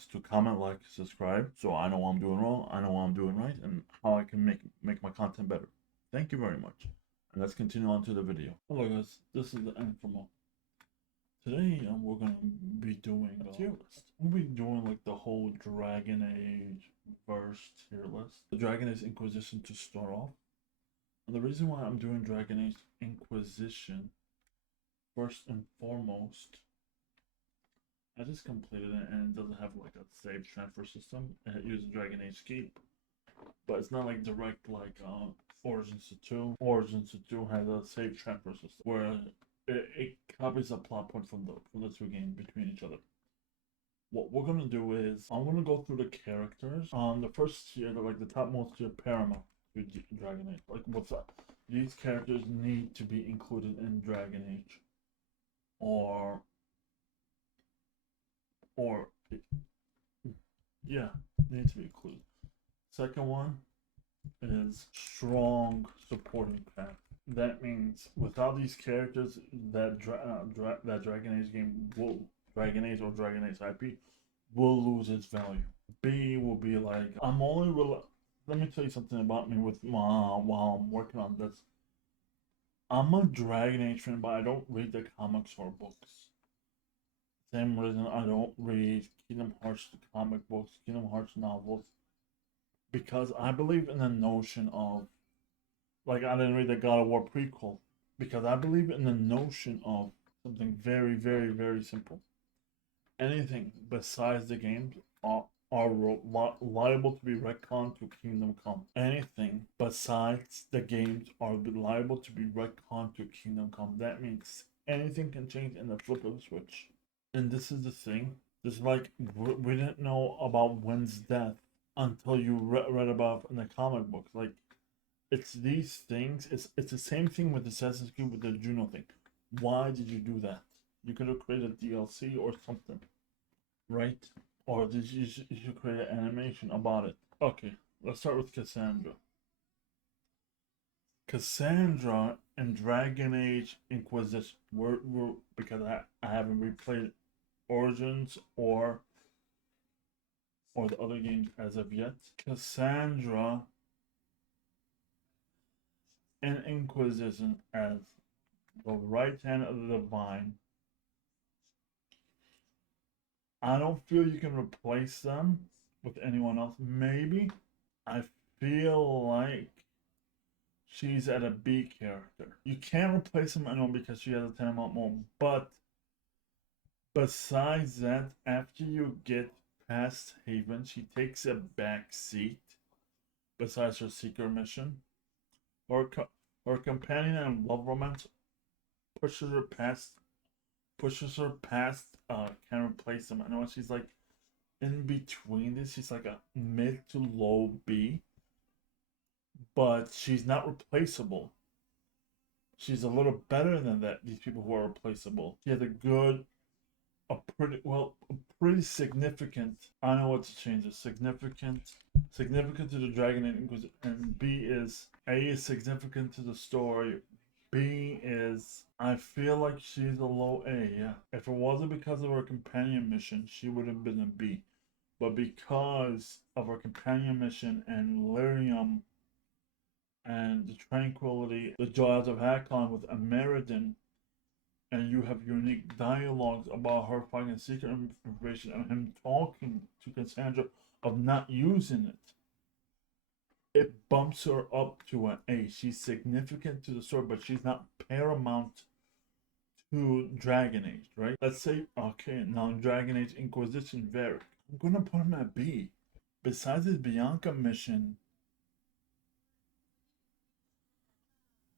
guys to comment, like, subscribe, so I know what I'm doing wrong, I know what I'm doing right, and how I can make my content better. Thank you very much. And let's continue on to the video. Hello guys, this is the NFromO. Today we're gonna be doing a tier list. We'll be doing like the whole Dragon Age verse tier list. The Dragon Age Inquisition to start off. And the reason why I'm doing Dragon Age Inquisition, first and foremost, I just completed it and it doesn't have like a save transfer system. It uses Dragon Age Keep, but it's not like direct like Origins to 2. Origins to 2 has a save transfer system where it copies a plot point from the two games between each other. What we're gonna do is I'm gonna go through the characters. The first tier, like the topmost tier, paramount to Dragon Age. Like what's up? These characters need to be included in Dragon Age, or yeah, they need to be included. Second one is strong supporting cast. That means without these characters, that Dragon Age game will Dragon Age or Dragon Age IP will lose its value. B will be like let me tell you something about me with while I'm working on this. I'm a Dragon Age fan, but I don't read the comics or books. Same reason I don't read Kingdom Hearts comic books, Kingdom Hearts novels, because I believe in the notion of, like, I didn't read the God of War prequel, because I believe in the notion of something very, very, very simple. Anything besides the games are liable to be retconned to Kingdom Come. Anything besides the games are liable to be retconned to Kingdom Come. That means anything can change in the flip of a switch. And this is the thing. This is like, we didn't know about Wynn's death until you read about in the comic books. Like, it's these things. It's the same thing with Assassin's Creed with the Juno thing. Why did you do that? You could have created a DLC or something, right? Or did you should create an animation about it? Okay, let's start with Cassandra. Cassandra and Dragon Age Inquisition were because I haven't replayed Origins or the other games as of yet. Cassandra and Inquisition as the right hand of the divine. I don't feel you can replace them with anyone else. Maybe. I feel like she's at a B character. You can't replace them anyone because she has a 10 amount more. But besides that, after you get past Haven, she takes a back seat. Besides her secret mission, her companion and love romance pushes her past. Can't replace them. I know she's like in between this. She's like a mid to low B, but she's not replaceable. She's a little better than that. These people who are replaceable. She has a pretty significant. I know what to change it. Significant to the Dragon Age Inquisition. And B is A is significant to the story. B is, I feel like she's a low A, yeah. If it wasn't because of her companion mission, she would have been a B. But because of her companion mission and Lyrium and the Tranquility, the Jaws of Hakon with Ameridan, and you have unique dialogues about her finding secret information and him talking to Cassandra of not using it, it bumps her up to an A. She's significant to the story, but she's not paramount to Dragon Age, right? Let's say, okay, now Dragon Age Inquisition Varric. I'm gonna put him at B. Besides his Bianca mission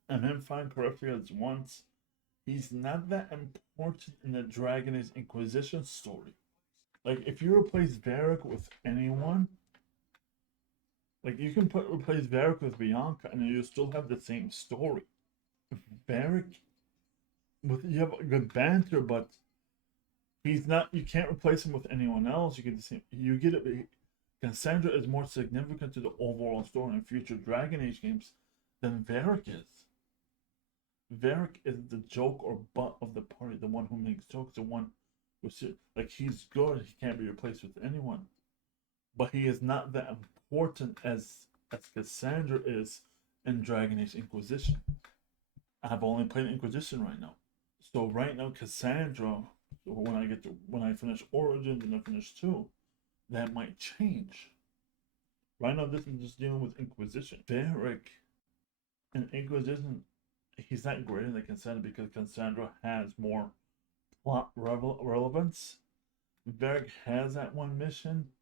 and him find Corypheus once, he's not that important in the Dragon Age Inquisition story. Like, if you replace Varric with anyone, like, you can replace Varric with Bianca and you still have the same story. Varric, you have a good banter, but he's not. You can't replace him with anyone else. You get it. Cassandra is more significant to the overall story in future Dragon Age games than Varric is. Varric is the joke or butt of the party, the one who makes jokes, the one which is, like, he's good. He can't be replaced with anyone, but he is not that important as Cassandra is in Dragon Age Inquisition. I've only played Inquisition right now, so right now Cassandra. When I finish Origins and I finish 2, that might change. Right now, this is just dealing with Inquisition. Varric in Inquisition, he's not greater than Cassandra because Cassandra has more plot relevance. Varric has that one mission,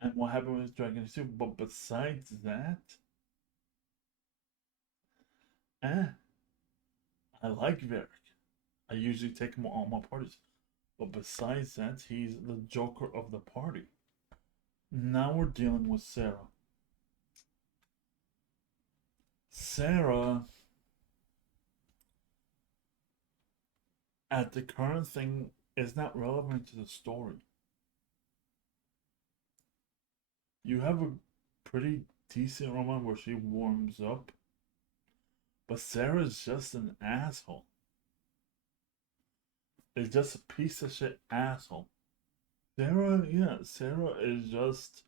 and what happened with Dragon Age 2. But besides that, I like Varric. I usually take him on all my parties. But besides that, he's the joker of the party. Now we're dealing with Sarah. Sarah, at the current thing, is not relevant to the story. You have a pretty decent moment where she warms up, but Sarah's just an asshole. It's just a piece of shit asshole. Sarah is just,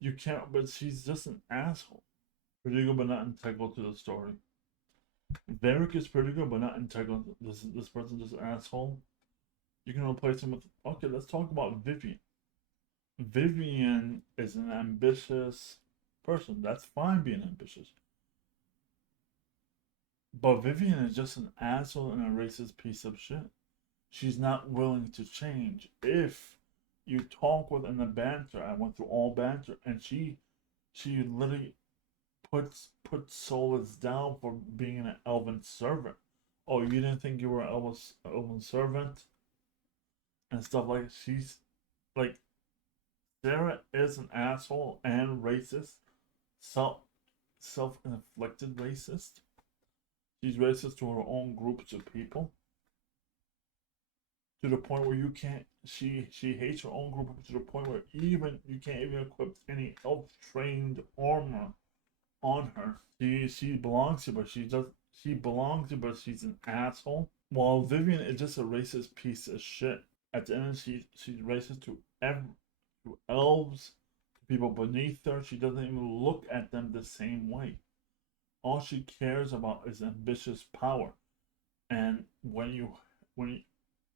you can't, but she's just an asshole. Pretty good, but not integral to the story. Varric is pretty good, but not integral. This person's just an asshole. You can replace him with, okay, let's talk about Vivian. Vivian is an ambitious person. That's fine being ambitious. But Vivian is just an asshole and a racist piece of shit. She's not willing to change. If you talk with in the banter, I went through all banter, and she literally puts Solus down for being an elven servant. Oh, you didn't think you were an elven servant? And stuff like that. She's like, Sarah is an asshole and racist. Self-inflicted racist. She's racist to her own groups of people. To the point where you can't, she hates her own group to the point where even you can't even equip any elf trained armor on her. She belongs to, but she belongs to, but she's an asshole. While Vivian is just a racist piece of shit. At the end, she's racist to elves, to people beneath her. She doesn't even look at them the same way. All she cares about is ambitious power, and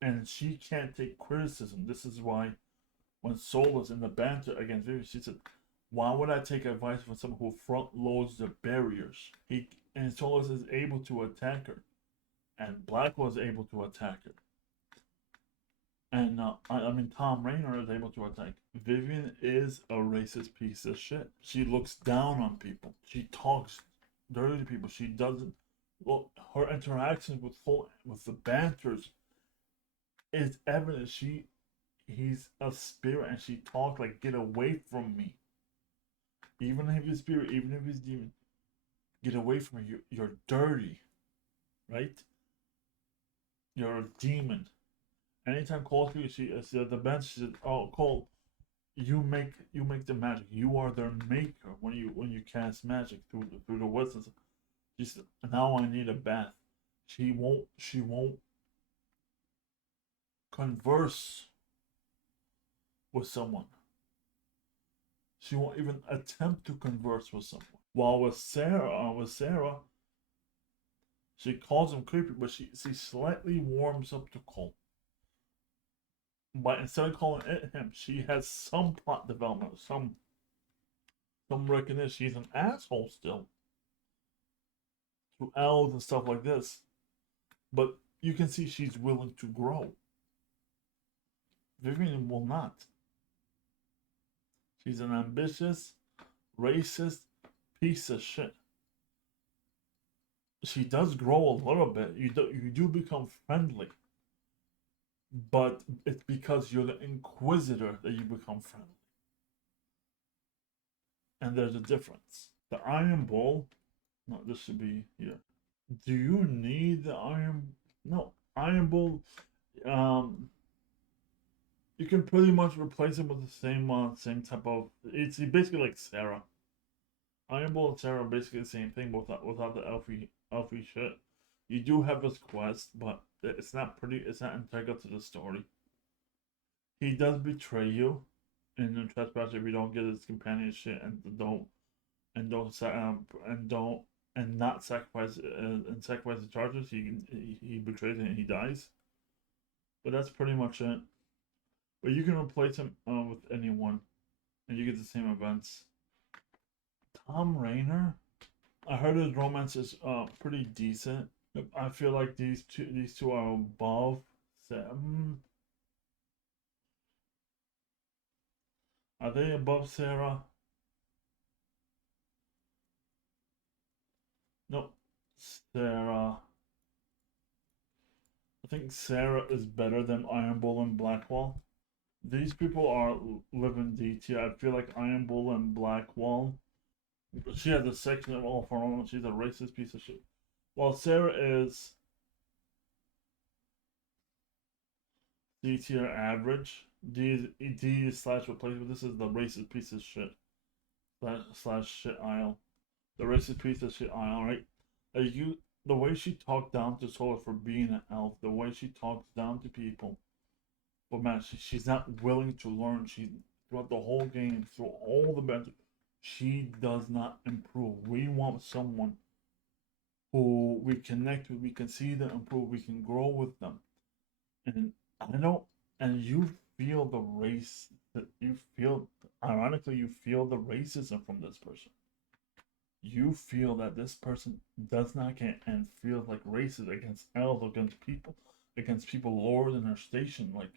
and she can't take criticism. This is why when Sol was in the banter against Vivian, she said, "Why would I take advice from someone who front loads the barriers?" And Solus is able to attack her, and Black was able to attack her. And Tom Raynor is able to attack. Vivian is a racist piece of shit. She looks down on people. She talks dirty to people. She doesn't. Well, her interactions with the banters is evident. He's a spirit, and she talks like, "Get away from me." Even if he's spirit, even if he's demon, get away from me. You're dirty, right? You're a demon. Anytime Cole speaks, she at the bench. She said, "Oh, Cole, you make the magic. You are their maker when you cast magic through the wisdom." She said, "Now I need a bath." She won't converse with someone. She won't even attempt to converse with someone. While with Sarah, she calls him creepy, but she slightly warms up to Cole. But instead of calling it him, she has some plot development, some recognition. She's an asshole still to elves and stuff like this, but you can see she's willing to grow. Vivian will not. She's an ambitious, racist piece of shit. She does grow a little bit. You do become friendly, but it's because you're the Inquisitor that you become friendly. And there's a difference. The Iron Bull, no, this should be here. Do you need the Iron? No, Iron Bull. You can pretty much replace it with the same type of. It's basically like Sarah. Iron Bull and Sarah are basically the same thing, without the elfy shit. You do have this quest, but it's not integral to the story. he does betray you in the trespass if you don't get his companionship and don't and don't and not sacrifice and sacrifice the charges. He betrays it and he dies. But that's pretty much it. But you can replace him with anyone, and you get the same events. Tom Rayner, I heard his romance is pretty decent. I feel like these two are above Sam. Are they above Sarah? No, Sarah. I think Sarah is better than Iron Bull and Blackwall. These people are living D tier. I feel like Iron Bull and Blackwall. She has a section of all of her own. She's a racist piece of shit. While Sarah is D tier average, D slash replacement. This is the racist piece of shit slash shit aisle. The racist piece of shit aisle, right? The way she talked down to Solar for being an elf, the way she talks down to people. But man, she's not willing to learn. She throughout the whole game, through all the bad, she does not improve. We want someone who we connect with, we can see them improve, we can grow with them. And I know, and you feel the race that you feel. Ironically, you feel the racism from this person. You feel that this person does not get and feels like racist against elves, against people lower than her station, like.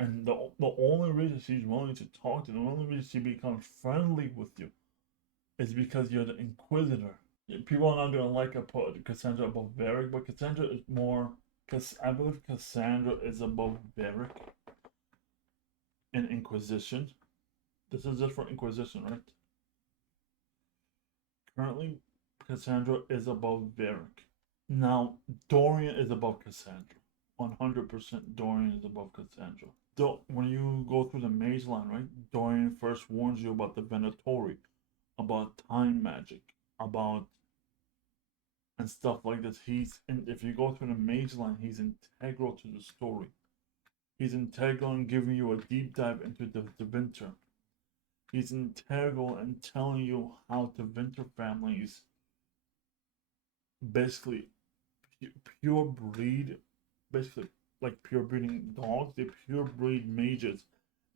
And the only reason she's willing to talk to you, the only reason she becomes friendly with you, is because you're the Inquisitor. People are not gonna like Cassandra above Varric, but Cassandra is more. Cause I believe Cassandra is above Varric in Inquisition. This is just for Inquisition, right? Currently, Cassandra is above Varric. Now, Dorian is above Cassandra. 100% Dorian is above Cassandra. When you go through the maze line, right? Dorian first warns you about the Venatori, about time magic, about and stuff like this. And if you go through the maze line, he's integral to the story. He's integral in giving you a deep dive into the Winter. He's integral in telling you how the Winter families basically pure breed, basically like pure breeding dogs. They pure breed mages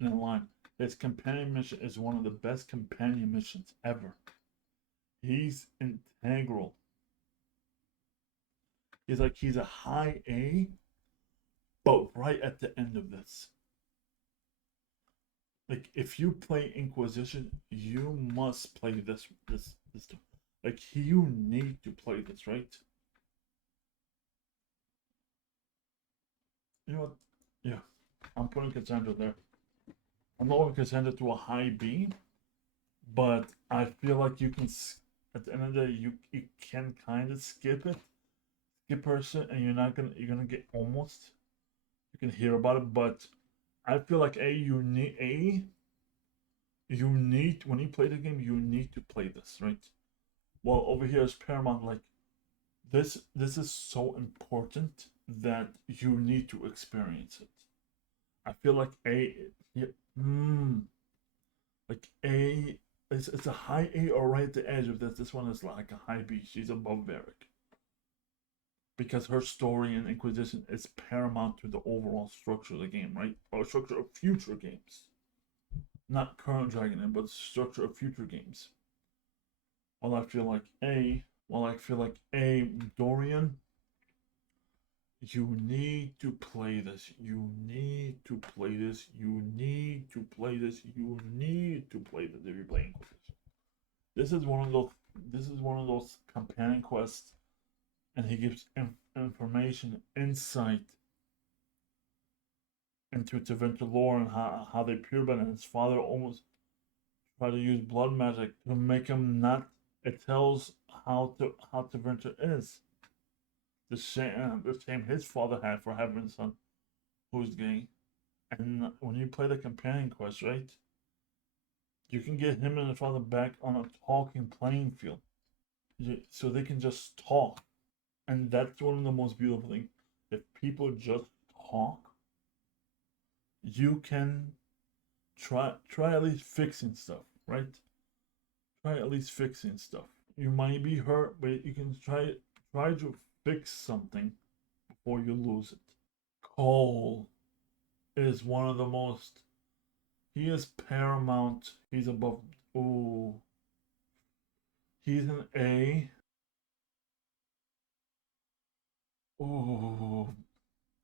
in a line. His companion mission is one of the best companion missions ever. He's integral. He's a high A, but right at the end of this. Like if you play Inquisition, you must play this. Like you need to play this, right? You know what? Yeah, I'm putting Cassandra there. I'm lowering Cassandra to a high B, but I feel like you can. At the end of the day, you can kind of skip her, and you're gonna get almost. You can hear about it, but I feel like you need when you play the game, you need to play this, right? Well, over here is Paramount. Like this is so important that you need to experience it. I feel like yeah, like it's a high A or right at the edge of this. This one is like a high B. She's above Varric because her story in Inquisition is paramount to the overall structure of the game, right? Or structure of future games, not current Dragon Age, but structure of future games. While I feel like Dorian, you need to play this. You need to play this. You need to play this. You need to play this if you're playing Inquisition. This is one of those. This is one of those companion quests, and he gives information, insight into Tevinter lore and how they purebred, and his father almost tried to use blood magic to make him not. It tells how Tevinter is. The shame his father had for having a son who's gay. And when you play the companion quest, right, you can get him and his father back on a talking playing field, so they can just talk. And that's one of the most beautiful things. If people just talk, you can try at least fixing stuff, right? Try at least fixing stuff. You might be hurt, but you can try to fix something before you lose it. Cole is one of the most. He is paramount. He's above. Ooh, he's an A. Ooh,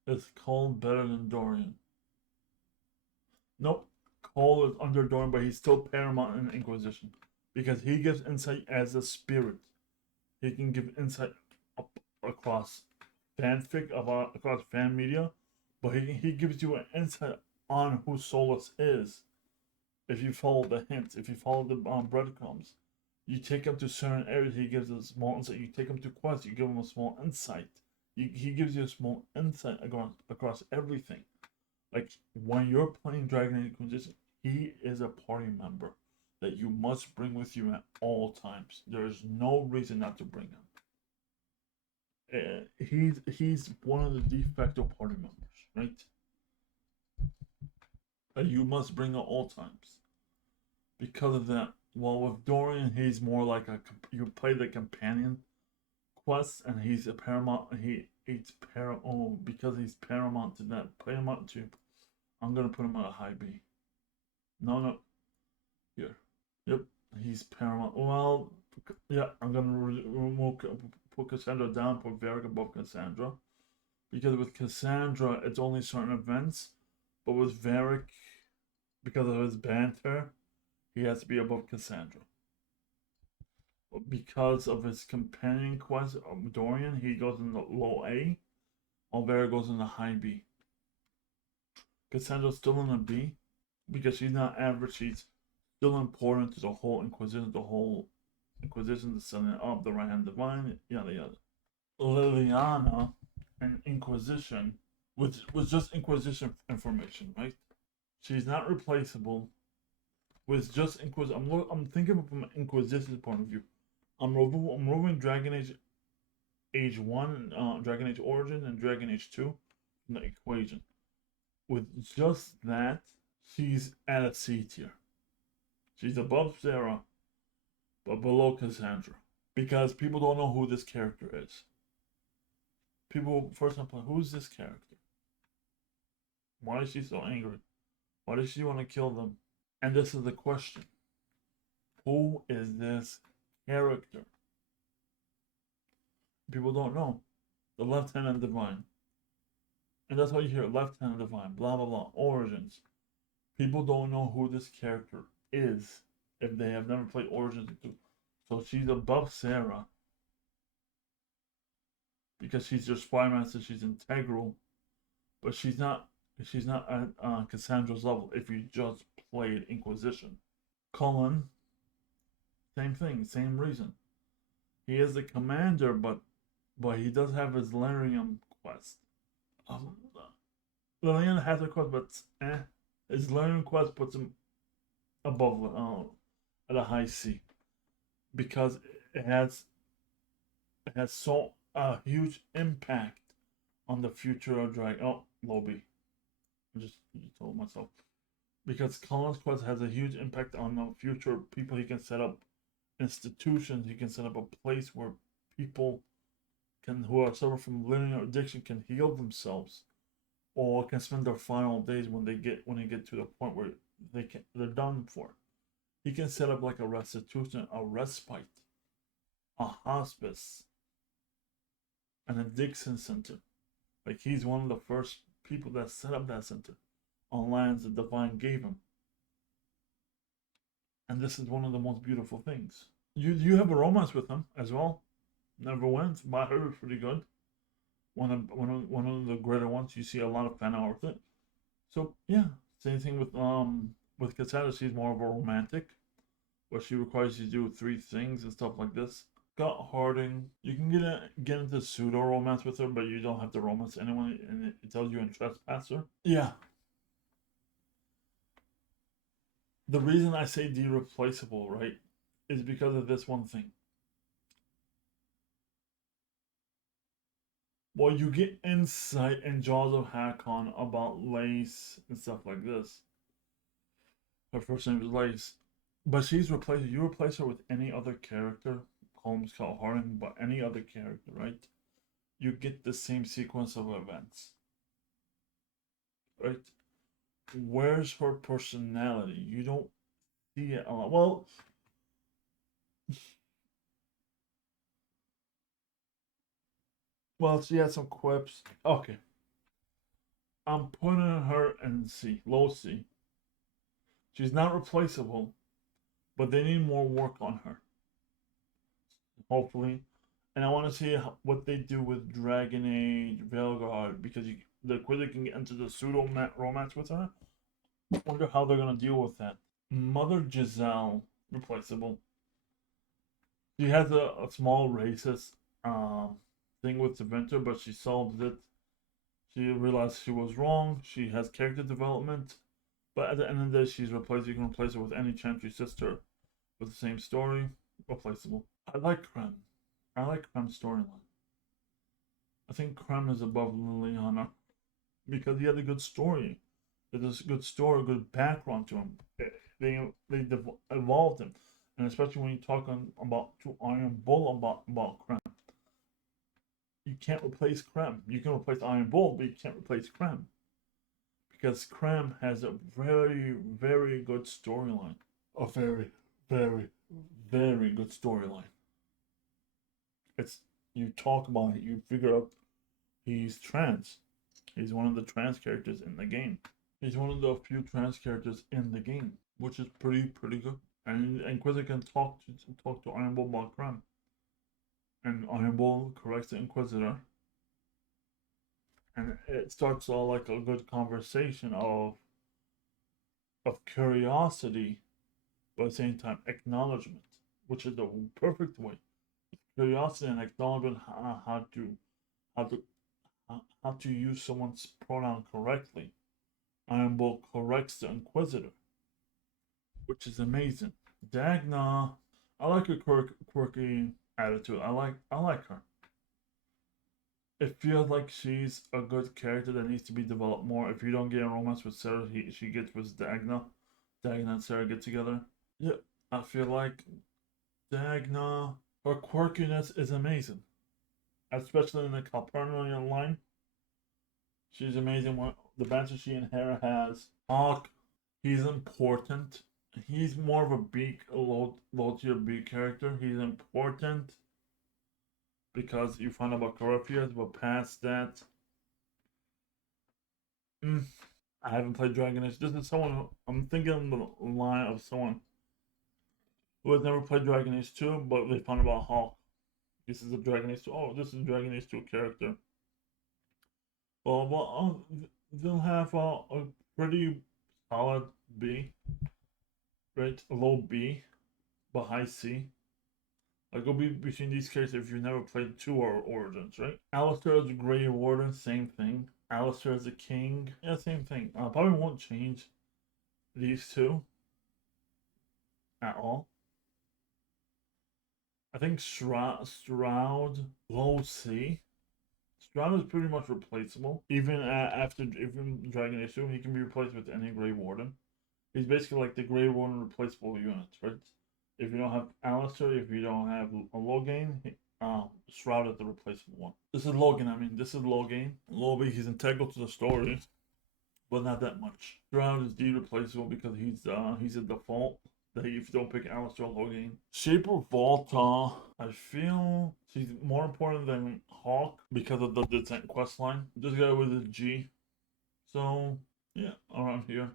is Cole better than Dorian? Nope. Cole is under Dorian, but he's still paramount in Inquisition because he gives insight as a spirit. He can give insight up across fanfic, across fan media, but he gives you an insight on who Solus is. If you follow the hints, if you follow the breadcrumbs, you take him to certain areas, he gives a small insight. You take him to quests, you give him a small insight. He gives you a small insight across everything. Like when you're playing Dragon Age Inquisition, he is a party member that you must bring with you at all times. There is no reason not to bring him. He's one of the de facto party members, right? That you must bring at all times. Because of that, well, with Dorian, he's more like you play the companion quest, and he's a paramount. Because he's paramount to that. Paramount to. I'm gonna put him at a high B. No, here. Yep, he's paramount. Well, yeah, I'm gonna put Cassandra down, put Varric above Cassandra, because with Cassandra, it's only certain events, but with Varric, because of his banter, he has to be above Cassandra. But because of his companion quest, Dorian, he goes in the low A, while Varric goes in the high B. Cassandra's still in a B, because she's not average, she's still important to the whole Inquisition, the setting up, the right hand divine, yada yada. Liliana and Inquisition was just Inquisition information, right? She's not replaceable. With just Inquisition, I'm thinking from an Inquisition point of view. I'm removing Dragon Age 1, Dragon Age Origin, and Dragon Age 2 from the equation. With just that, she's at a C tier. She's above Sarah, but below Cassandra. Because people don't know who this character is. People first time play, who's this character? Why is she so angry? Why does she want to kill them? And this is the question. Who is this character? People don't know. The Lieutenant Divine. And that's why you hear Lieutenant Divine, blah blah blah, Origins. People don't know who this character is if they have never played Origins 2. So she's above Sarah. Because she's your spy master, she's integral. But she's not at Cassandra's level if you just played Inquisition. Cullen, same thing, same reason. He is the commander, but he does have his Larium quest. Liliana has a quest, but his Larium quest puts him above at a high C because it has so a huge impact on the future of Dragon. Oh, Lobby. I just told myself. Because Cullen's quest has a huge impact on the future people. He can set up institutions. He can set up a place where people who are suffering from linear addiction can heal themselves, or can spend their final days when they get to the point where they're done for. He can set up like a restitution, a respite, a hospice, an addiction center. Like he's one of the first people that set up that center on lands the Divine gave him. And this is one of the most beautiful things. You have a romance with him as well. Never went, but I heard it was pretty good. One of the greater ones. You see a lot of fan art with it. So yeah, same thing with Cassandra. She's more of a romantic, where she requires you to do 3 things and stuff like this. Scott Harding, you can get into pseudo romance with her, but you don't have to romance anyone, and it tells you in Trespasser. Yeah. The reason I say de-replaceable, right, is because of this one thing. Well, you get insight in Jaws of Hakon about Lace and stuff like this. Her first name is Lace. But she's replaced. You replace her with any other character, Holmes, Harding, but any other character, right? You get the same sequence of events, right? Where's her personality? You don't see it a lot. Well, she has some quips. Okay, I'm putting her in C, low C. She's not replaceable, but they need more work on her. Hopefully, and I want to see what they do with Dragon Age Veilguard because the quicker they can get into the pseudo romance with her. I wonder how they're gonna deal with that. Mother Giselle, replaceable. She has a small racist thing with Saventer, but she solves it. She realized she was wrong. She has character development, but at the end of the day, she's replaced. You can replace her with any Chantry sister with the same story. Replaceable. I like Krem. I like Krem's storyline. I think Krem is above Liliana because he had a good story. There's a good story, a good background to him. They evolved him, and especially when you talk about to Iron Bull about Krem, you can't replace Krem. You can replace Iron Bull, but you can't replace Krem because Krem has a very good storyline. A very very good storyline. It's you talk about it, you figure out he's trans. He's one of the trans characters in the game. He's one of the few trans characters in the game, which is pretty good. And Inquisitor can talk to Iron Bull about Krem, and Iron Bull corrects the Inquisitor, and it starts all like a good conversation of curiosity, but at the same time acknowledgement, which is the perfect way. Curiosity and acknowledgement how to how to use someone's pronoun correctly. Iron Bull corrects the Inquisitor, which is amazing. Dagna, I like her quirky attitude. I like her. It feels like she's a good character that needs to be developed more. If you don't get a romance with Sarah, she gets with Dagna. Dagna and Sarah get together. Yeah, I feel like Dagna, her quirkiness is amazing, especially in the Calpurnian line. She's amazing. What the banter she and Hera has. Hawk, he's important. He's more of a low tier B character. He's important because you find out about Corypheus, but past that, I haven't played Dragon Age. This is someone I'm thinking the line of someone who has never played Dragon Age 2, but they found about Hawk. This is a Dragon Age 2. Oh, this is a Dragon Age 2 character. They'll have a pretty solid B, right? A low B, but high C. Like, it'll be between these characters if you've never played 2 or Origins, right? Alistair as a Grey Warden, same thing. Alistair as a King, yeah, same thing. Probably won't change these two at all. I think Stroud, low C. Stroud is pretty much replaceable. Even Dragon Age 2, he can be replaced with any Grey Warden. He's basically like the Grey Warden replaceable unit, right? If you don't have Alistair, if you don't have a Logain, Shroud is the replaceable one. This is Logain. Lobby, he's integral to the story, but not that much. Shroud is the replaceable because he's a default. That if you don't pick Alistair or Logain. Shaper Volta, I feel she's more important than Hawk because of the Descent quest line. This guy with a G. So, yeah, around here.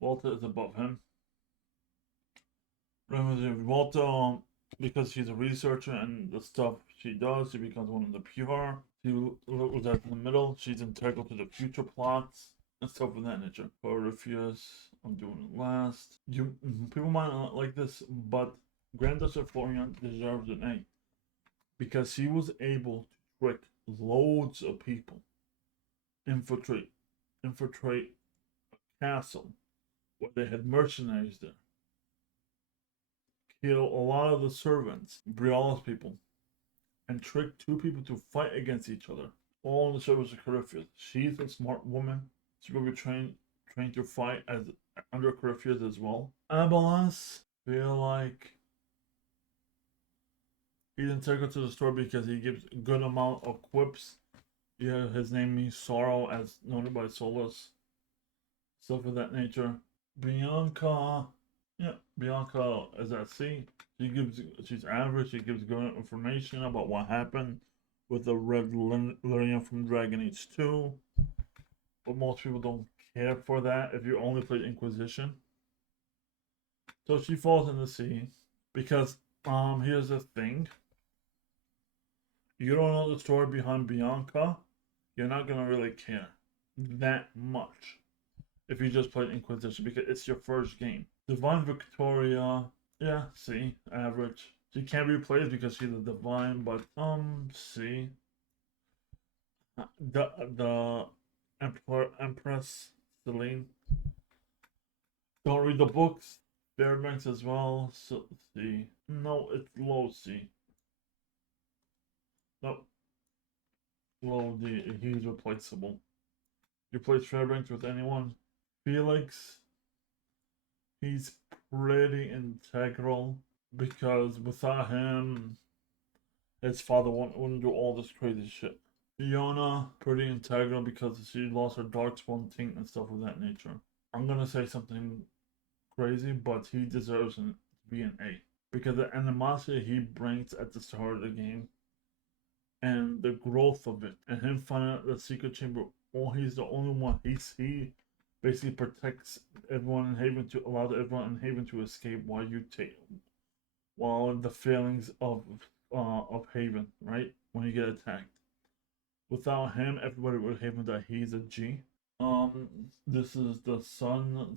Volta is above him. Volta, because she's a researcher and the stuff she does, she becomes one of the pure. She was in the middle. She's integral to the future plots and stuff of that nature. Corypheus, I'm doing it last. People might not like this, but Grand Duchess Florian deserves an A because she was able to trick loads of people, infiltrate a castle where they had mercenaries there, kill a lot of the servants, Briala's people, and trick two people to fight against each other, all in the service of Corypheus. She's a smart woman. She will be trained to fight as under Corypheus as well. Abalas feel like he's integral to the story because he gives a good amount of quips. Yeah, his name means sorrow, as noted by Solus. Stuff of that nature. Bianca, yeah, Bianca is at sea. She's average. She gives good information about what happened with the red Lyrium from Dragon Age 2. But most people don't care for that if you only played Inquisition. So she falls in the sea because here's the thing. You don't know the story behind Bianca, you're not gonna really care that much if you just played Inquisition because it's your first game. Divine Victoria, yeah, C, average. She can't be played because she's a divine, but C. The Empress Celine. Don't read the books. Fairbanks as well. So C. No, it's low C. No, low D. He's replaceable. You play Fairbanks with anyone. Felix. He's pretty integral because without him, his father wouldn't do all this crazy shit. Fiona, pretty integral because she lost her Darkspawn Tink and stuff of that nature. I'm gonna say something crazy, but he deserves to be an A. Because the animosity he brings at the start of the game and the growth of it, and him finding out the secret chamber, he's the only one. He basically protects everyone in Haven to allow everyone in Haven to escape while the failings of Haven, right? When you get attacked. Without him, everybody would Haven that he's a G. This is the sun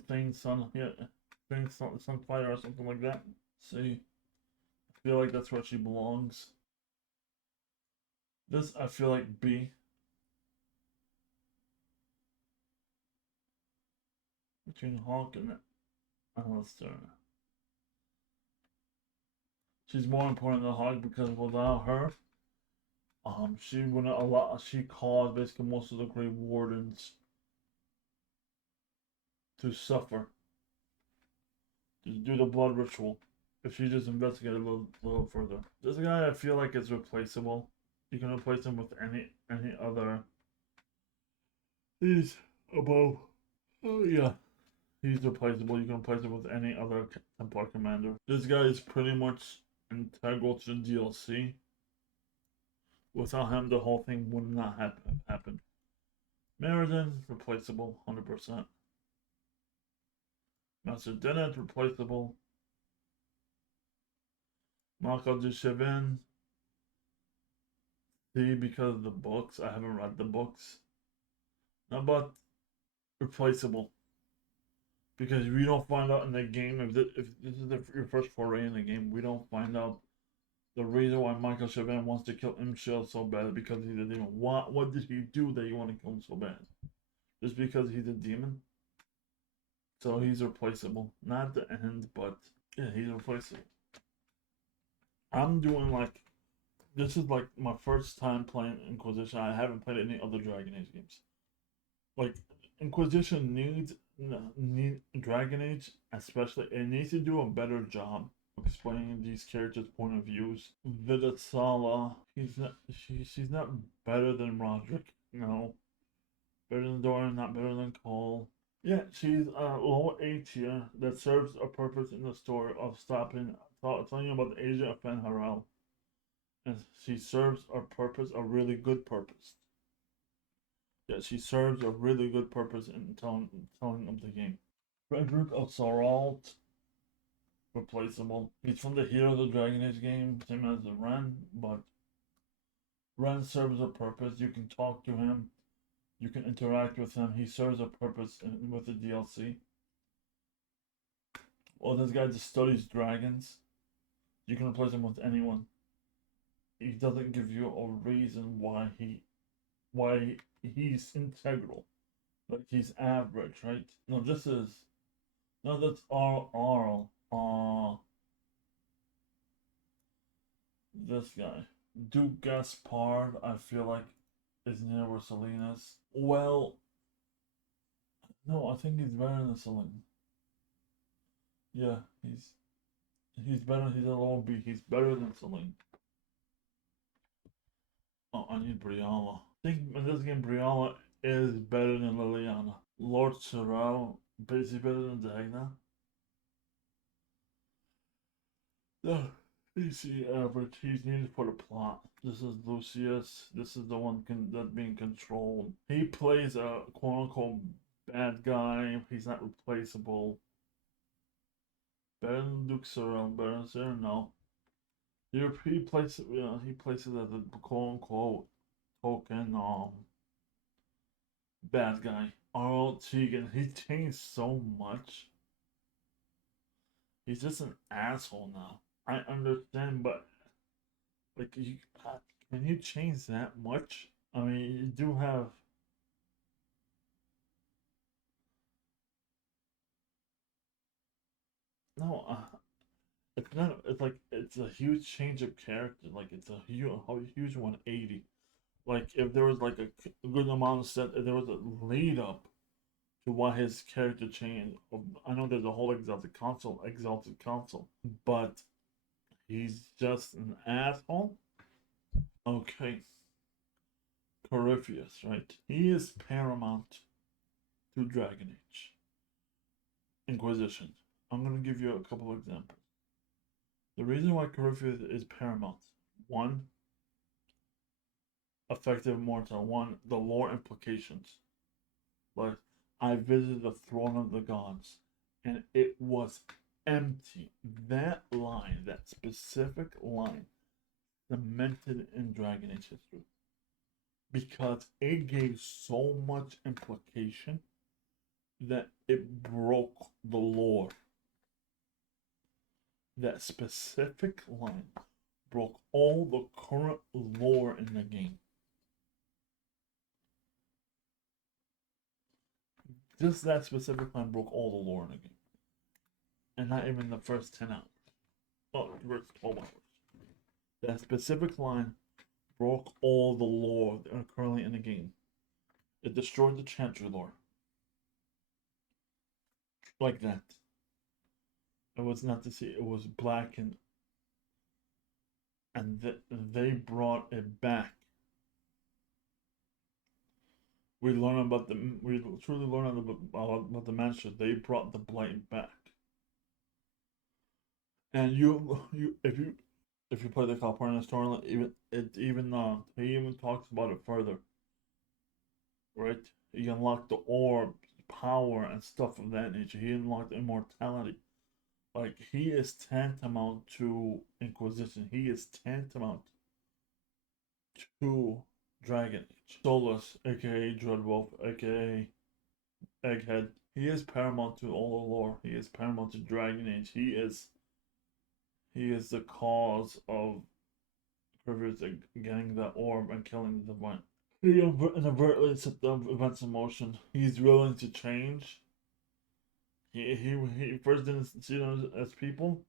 Sunfire or something like that. See, I feel like that's where she belongs. This I feel like B. Between Hawk and Alistair. She's more important than Hawk because without her, she wouldn't allow. She caused basically most of the Grey Wardens to suffer. Just do the blood ritual. If she just investigated a little further. This guy I feel like is replaceable. You can replace him with any other. He's above. Oh yeah. He's replaceable. You can replace him with any other Templar commander. This guy is pretty much integral to the DLC. Without him, the whole thing would not have happened. Meriden, replaceable, 100%. Master Dennett, replaceable. Marco de Chevin, C because of the books. I haven't read the books. No, but replaceable. Because we don't find out in the game, if this is your first foray in the game, we don't find out the reason why Michael Chavin wants to kill Imshel so bad because he's a demon. What did he do that you want to kill him so bad? Just because he's a demon? So he's replaceable. Not at the end, but yeah, he's replaceable. I'm doing like, this is like my first time playing Inquisition. I haven't played any other Dragon Age games. Like, Inquisition needs Dragon Age, especially, it needs to do a better job explaining these characters' point of views. Vidasala, she's not better than Roderick, no. Better than Doran, not better than Cole. Yeah, she's a low A tier that serves a purpose in the story of telling you about the Asia of Fen Harel. And she serves a purpose, a really good purpose. Yeah, she serves a really good purpose in telling of the game. Frederick of Saralt, replaceable. He's from the Hero of the Dragon Age game, same as the Ren, but Ren serves a purpose. You can talk to him, you can interact with him. He serves a purpose with the DLC. Well, this guy just studies dragons. You can replace him with anyone. He doesn't give you a reason why he's integral. Like he's average, right? No, that's Arl. This guy. Duke Gaspard, I feel like, is near where Selena's. Well, no, I think he's better than Selena. Yeah, he's better. He's a low B. He's better than Selena. Oh, I need Briala. I think in this game, Briala is better than Liliana. Lord Sorrel, is he better than Dagna? No, PC average. He's needed for the plot. This is Lucius. This is the one that's being controlled. He plays a quote unquote bad guy. He's not replaceable. Better than Duke Sorrel. Better than Sarah? No. He plays. He plays it as a quote unquote token bad guy. Arnold Tegan. He changed so much. He's just an asshole now. I understand, but like, can you change that much? I mean, you do have. No, it's not. It's like it's a huge change of character. Like it's a huge 180. Like if there was like a good amount of set, if there was a lead up to why his character changed. I know there's a whole exalted council, but he's just an asshole. Okay, Corypheus, right? He is paramount to Dragon Age. Inquisition. I'm gonna give you a couple of examples. The reason why Corypheus is paramount: one, effective mortal; one, the lore implications. Like, I visited the throne of the gods, and it was empty. That line, that specific line, cemented in Dragon Age history because it gave so much implication that it broke the lore. That specific line broke all the current lore in the game. Just that specific line broke all the lore in the game. And not even the first 10 hours. Oh, the first 12 hours. That specific line broke all the lore that are currently in the game. It destroyed the Chantry lore. Like that. It was not to see, it was black and they brought it back. We truly learn about the Master. They brought the blight back. And if you play the California story, he even talks about it further, right? He unlocked the orb, power, and stuff of that nature. He unlocked immortality. Like, he is tantamount to Inquisition. He is tantamount to Dragon Age. Solus, aka Dreadwolf, aka Egghead. He is paramount to all the lore. He is paramount to Dragon Age. He is the cause of Rivers getting the orb and killing the divine. He inadvertently set the events in motion. He's willing to change. He first didn't see them as people.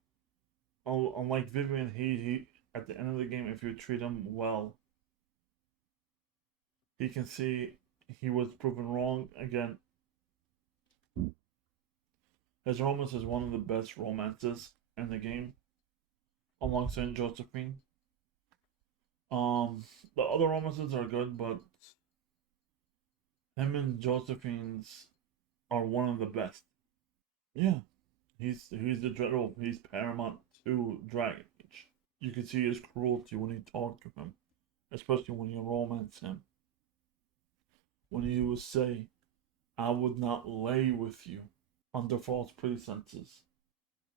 Unlike Vivian, he at the end of the game, if you treat him well, he can see he was proven wrong again. His romance is one of the best romances in the game, alongside Josephine. The other romances are good, but him and Josephine's are one of the best. Yeah, he's the Dreadwolf. He's paramount to Dragon Age. You can see his cruelty when you talk to him, especially when you romance him. When he would say, "I would not lay with you under false pretenses."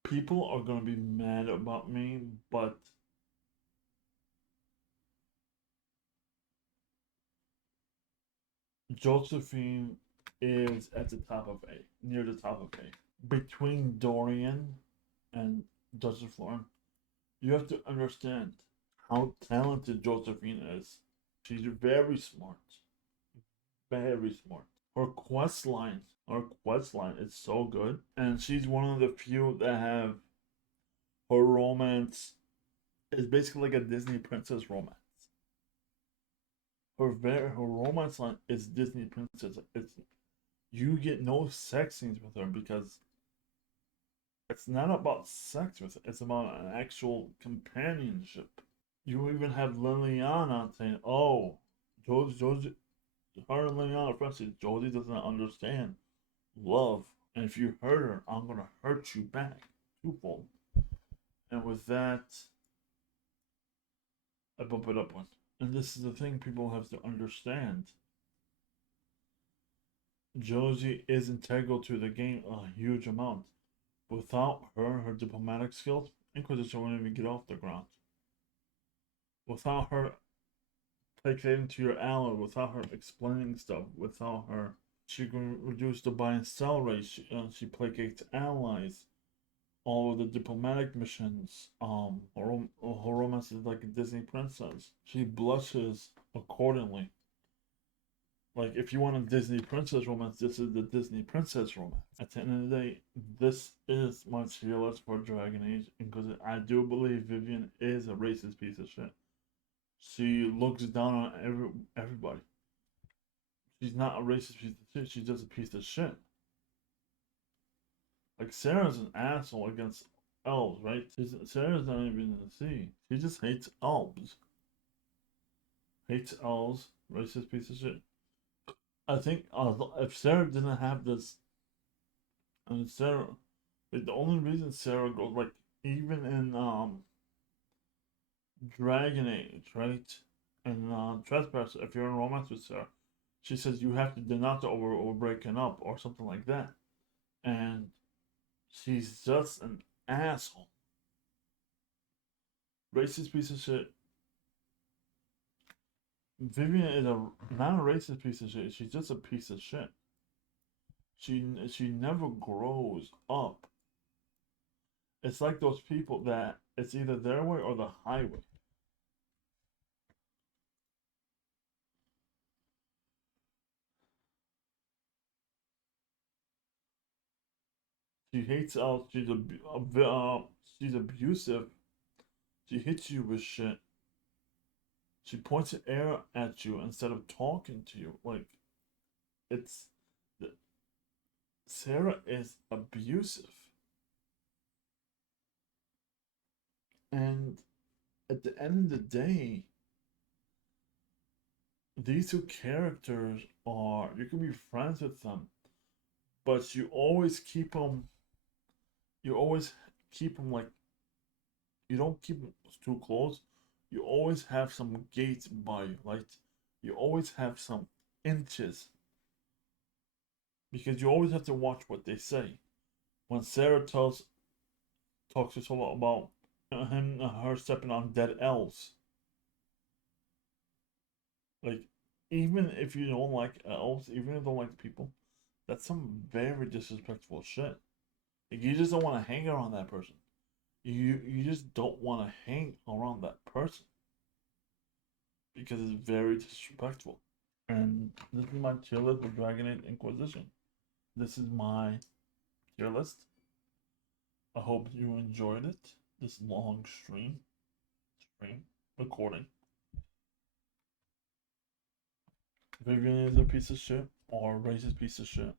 People are gonna be mad about me, but Josephine is at the top of A, near the top of A. Between Dorian and Joseph Lauren, you have to understand how talented Josephine is. She's very smart. Very smart. Her quest line is so good. And she's one of the few that have her romance is basically like a Disney princess romance. her romance line is Disney princess. It's you get no sex scenes with her because it's not about sex with her. It's about an actual companionship. You even have Liliana saying, "Oh, Josie, her and Liliana friends say Josie doesn't understand love, and if you hurt her, I'm gonna hurt you back twofold." And with that, I bump it up one. And this is the thing people have to understand. Josie is integral to the game a huge amount. Without her, her diplomatic skills, Inquisition wouldn't even get off the ground. Without her placating to your ally, without her explaining stuff, without her, she can reduce the buy and sell rate. She placates allies. All of the diplomatic missions, her romance is like a Disney princess. She blushes accordingly. Like, if you want a Disney princess romance, this is the Disney princess romance. At the end of the day, this is my tier list for Dragon Age, because I do believe Vivian is a racist piece of shit. She looks down on everybody. She's not a racist piece of shit, she's just a piece of shit. Like, Sarah's an asshole against elves, right? Sarah's not even in the sea. She just hates elves. Hates elves, racist piece of shit. I think if Sarah didn't have this, and Sarah, like, the only reason Sarah goes, like, even in Dragon Age, right? And Trespass, if you're in romance with Sarah, she says you have to denounce it over breaking up or something like that. And she's just an asshole. Racist piece of shit. Vivian is not a racist piece of shit. She's just a piece of shit. She never grows up. It's like those people that it's either their way or the highway. She hates out. She's abusive. She hits you with shit. She points an arrow at you instead of talking to you. Like, it's Sarah is abusive. And at the end of the day, these two characters are, you can be friends with them, but you always keep them like, you don't keep them too close. You always have some gates by you, like, you always have some inches, because you always have to watch what they say. When Sarah talks to someone about her stepping on dead elves, like, even if you don't like elves, even if you don't like people, that's some very disrespectful shit. Like, you just don't want to hang around that person. You just don't want to hang around that person because it's very disrespectful. And this is my tier list for Dragon Age Inquisition. This is my tier list. I hope you enjoyed it. This long stream recording. Vivian is a piece of shit or a racist piece of shit.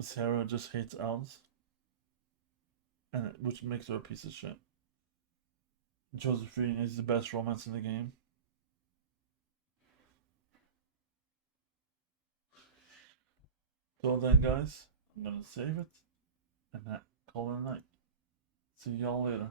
Sarah just hates elves, and which makes her a piece of shit. Josephine is the best romance in the game. So then, guys, I'm gonna save it and call it a night. See y'all later.